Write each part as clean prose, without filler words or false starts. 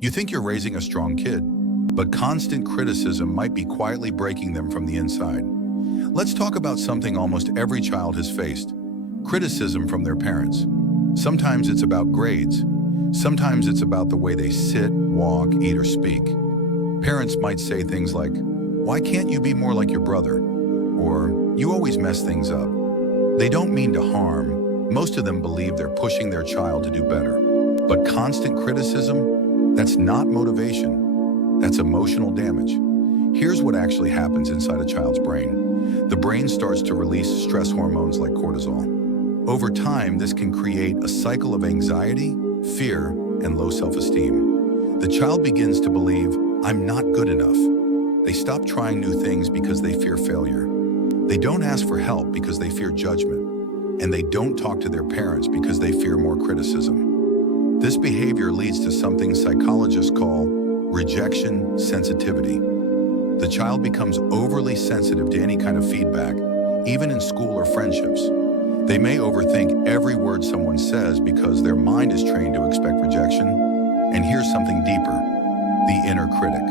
You think you're raising a strong kid, but constant criticism might be quietly breaking them from the inside. Let's talk about something almost every child has faced: criticism from their parents. Sometimes it's about grades. Sometimes it's about the way they sit, walk, eat, or speak. Parents might say things like, "Why can't you be more like your brother?" Or, "You always mess things up." They don't mean to harm. Most of them believe they're pushing their child to do better. But constant criticism, that's not motivation. That's emotional damage. Here's what actually happens inside a child's brain. The brain starts to release stress hormones like cortisol. Over time, this can create a cycle of anxiety, fear, and low self-esteem. The child begins to believe, "I'm not good enough." They stop trying new things because they fear failure. They don't ask for help because they fear judgment. And they don't talk to their parents because they fear more criticism. This behavior leads to something psychologists call rejection sensitivity. The child becomes overly sensitive to any kind of feedback, even in school or friendships. They may overthink every word someone says because their mind is trained to expect rejection. And here's something deeper: the inner critic.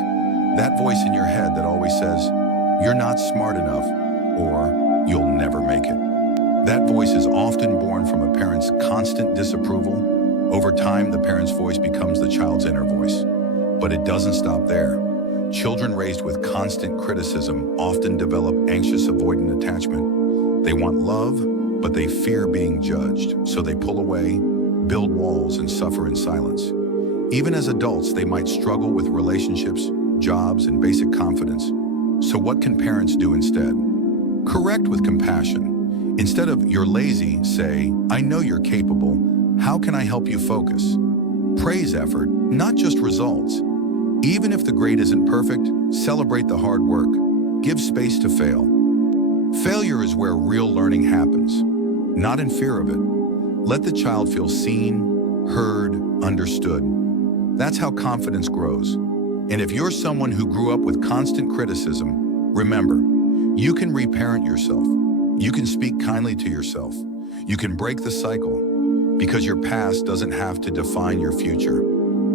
That voice in your head that always says, "You're not smart enough," or "You'll never make it." That voice is often born from a parent's constant disapproval. Over time, the parent's voice becomes the child's inner voice. But it doesn't stop there. Children raised with constant criticism often develop anxious avoidant attachment. They want love, but they fear being judged, so they pull away, build walls, and suffer in silence. Even as adults, they might struggle with relationships, jobs, and basic confidence. So what can parents do instead? Correct with compassion. Instead of "you're lazy," say, "I know you're capable. How can I help you focus?" Praise effort, not just results. Even if the grade isn't perfect, celebrate the hard work. Give space to fail. Failure is where real learning happens, not in fear of it. Let the child feel seen, heard, understood. That's how confidence grows. And if you're someone who grew up with constant criticism, remember, you can reparent yourself. You can speak kindly to yourself. You can break the cycle, because your past doesn't have to define your future.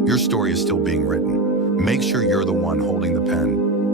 Your story is still being written. Make sure you're the one holding the pen.